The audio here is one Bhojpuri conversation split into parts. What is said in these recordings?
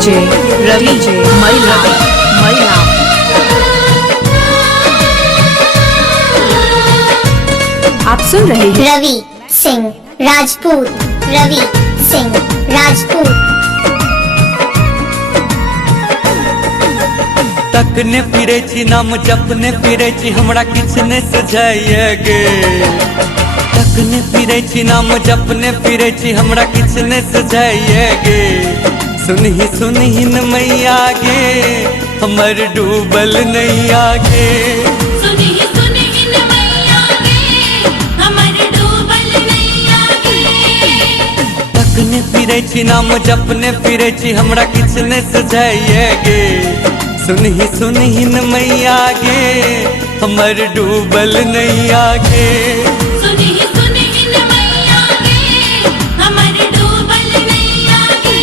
डीजे रवि मैला मैला। आप सुन रहे हैं रवि सिंह राजपूत, रवि सिंह राजपूत। तकने फिरे छी नाम जपने फिरे छी हमरा किछने सजाइए गे। तकने फिरे छी नाम जपने फिरे छी हमरा किछने सजाइए गे। सुनही न मैया गे हमर डूबल नैया गे। सुनही न मैया गे हमर डूबल नैया गे। तकने फिरे छी नाम जपने फिरे छी हमरा किछने सजाइए गे। सुनही न मैया गे हमर डूबल नैया गे। सुनही न मैया गे हमर डूबल नैया गे।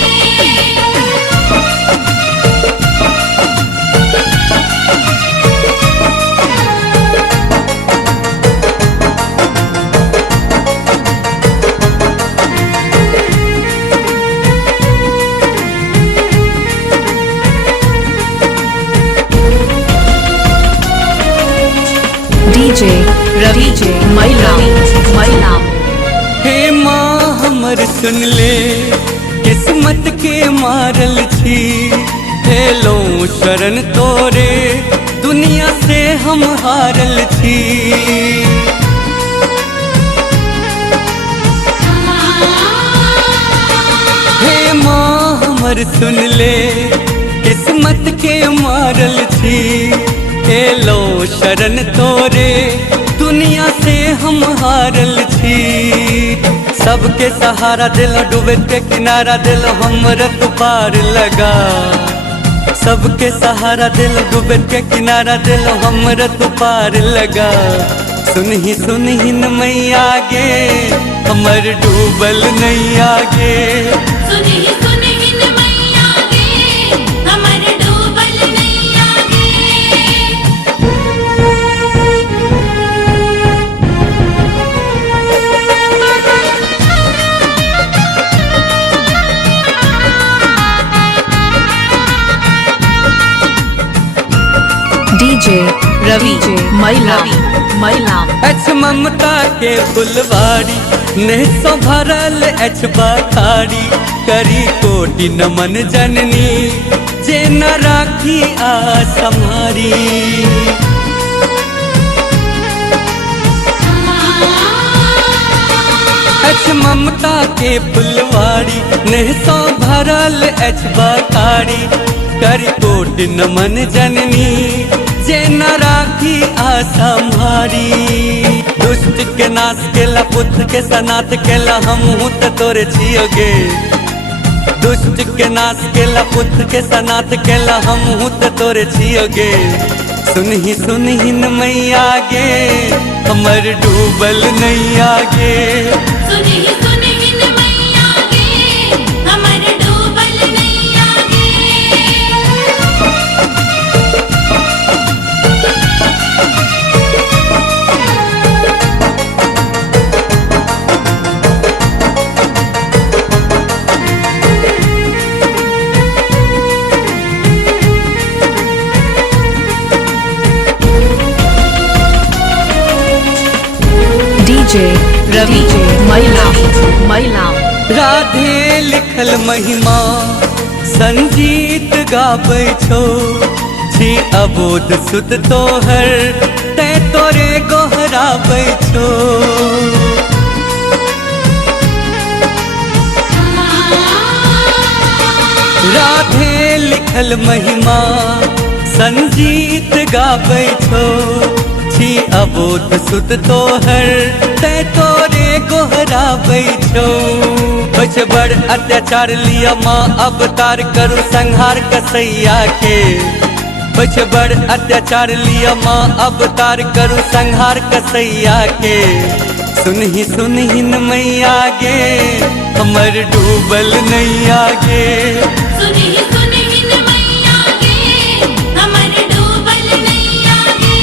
डीजे रवि मैला मैला। हे माँ हमर सुन ले किस्मत के मारल छी। हेलो शरण तोरे दुनिया से हम हारल छी। हे माँ हमर सुन ले किस्मत के मारल छी। हेलो शरण तोरे दुनिया से हम हारल छी। सबके सहारा दिल डूबे के किनारा दिल हमरा तू पार लगा। सबके सहारा दिल डूबे के किनारा दिल हमरा तू पार लगा। सुनही न मैया गे हमर डूबल नैया गे। सुनही न मैया गे हमर डूबल नैया गे। डीजे रवि मैला मैला। अछ ममता के फुलवारी ने सो भरल अछ बखारी। करी कोटि नमन जननी जे न राखी आस हमारी। अछ ममता के फुलवारी ने सो भरल अछ बखारी। करी कोटि नमन जननी जे न राखी आशा हमारी। दुष्ट के नाश केला पुत्र के सनाथ केला हमहू त तोरे छियो गे। दुष्ट के नाश केला पुत्र के सनाथ केला हमहू त तोरे छियो गे। सुनही न मैया गे हमर डूबल नैया गे। सुनही न मैया गे हमर डूबल नैया गे। डीजे रवि मैला मैला। राधे लिखल महिमा संगीत गाबै छो। छी अबोध सुत तोहर तै तोरे गोहराबै छो। राधे लिखल महिमा संगीत गाबै छो। छी अबोध सुत तोहर तै तोरे गोहराबै छो। बच बड़ अत्याचार लिया माँ अवतार करू संहार कसैया के। बच बड़ अत्याचार लिया माँ अवतार करू संहार कसैया के। सुनही न मैया गे हमर डूबल नैया गे। सुनही न मैया गे हमर डूबल नैया गे।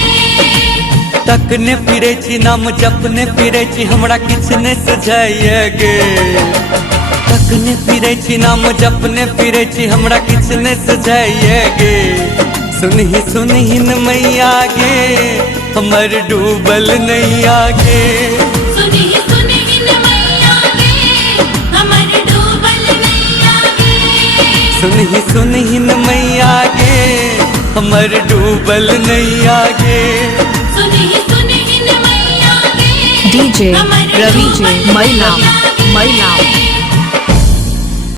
तकने फिरे छी नाम जपने फिरे छी हमरा किछने सजाइए गे। तकने फिरे छी नाम जपने फिरे छी हमरा किछु ने सजाइए गे सुनही न मैया गे हमर डूबल नैया गे सुनी सुनहिन मैया गे हमर डूबल नैया गे सुनही न मैया गे हमर डूबल नैया गे सुनी सुनहिन मैया गे DJ हमर Ravi डूबल J Mailam नैया गे। Mailam